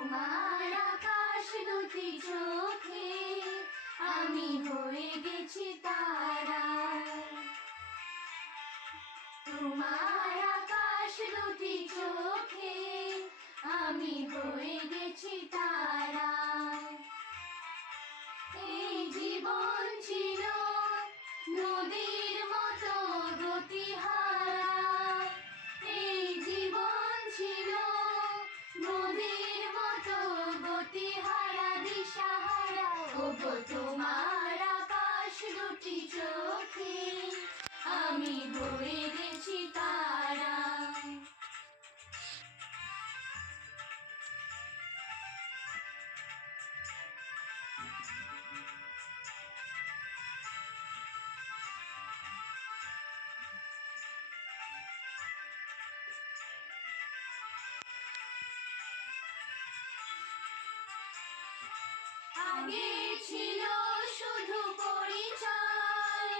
তোমার আকাশ দুটি চোখে আমি হয়ে গেছি তারা। তোমার আকাশ দুটি চোখে আমি হয়ে গেছি তারা। এই জীবন ছিল নদীর মতো গতিহারা। এই জীবন ছিল নদীর মতো গতিহারা দিশাহারা। ওগো তোমার আকাশ দুটি চোখে আমি হয়ে গেছি তারা। আগে ছিল শুধু পরিচয়,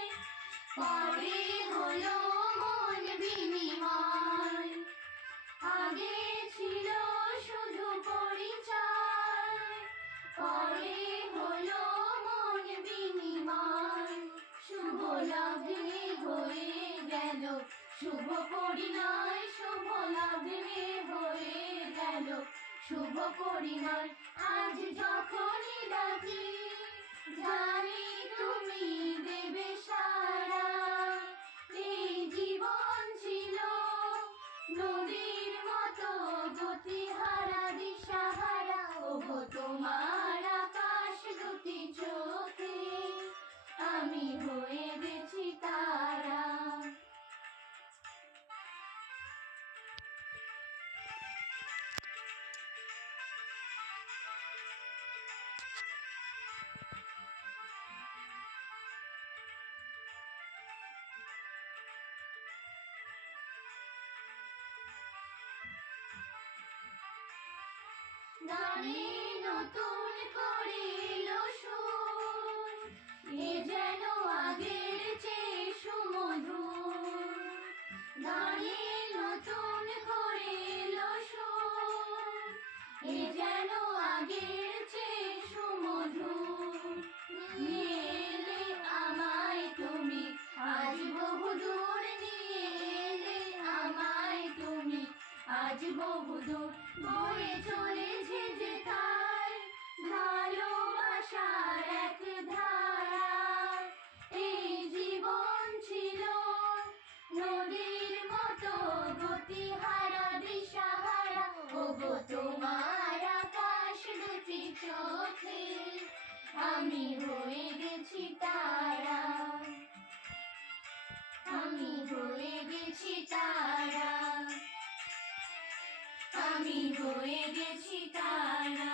পরে হলো মন বিনিময়। আগে ছিল শুধু পরিচয়, পরে হলো মন বিনিময়। শুভ লগ্নে হয়ে গেল শুভ পরিণয়, শুভ লগ্নে হয়ে গেল শুভ পরিণয়। আজ যখনই ডাকি জানি তুমি দেবে সাড়া। এই জীবন ছিল নদীর মতো গতিহারা দিশাহারা। ওগো তোমার আকাশ দুটি চোখে আমি হয়ে গেছি তারা। গানে নতুন করে এলো সুর, এ যেন আগের চেয়ে সুমধুর। গানে নতুন করে এলো সুর, এ যেন আগের চেয়ে সুমধুর। নিয়ে এলে আমায় তুমি আজ বহুদূর, নিয়ে এলে আমায় তুমি আজ বহুদূর। বয়ে চলেছে যে তাই ভালোবাসার এক ধারা। এই জীবন ছিল নদীর মতো গতিহারা দিশাহারা। ওগো তোমার আকাশ দুটি চোখে আমি হয়ে গেছি তারা। আমি হয়ে গেছি তারা। আমি হয়ে গেছি তারা।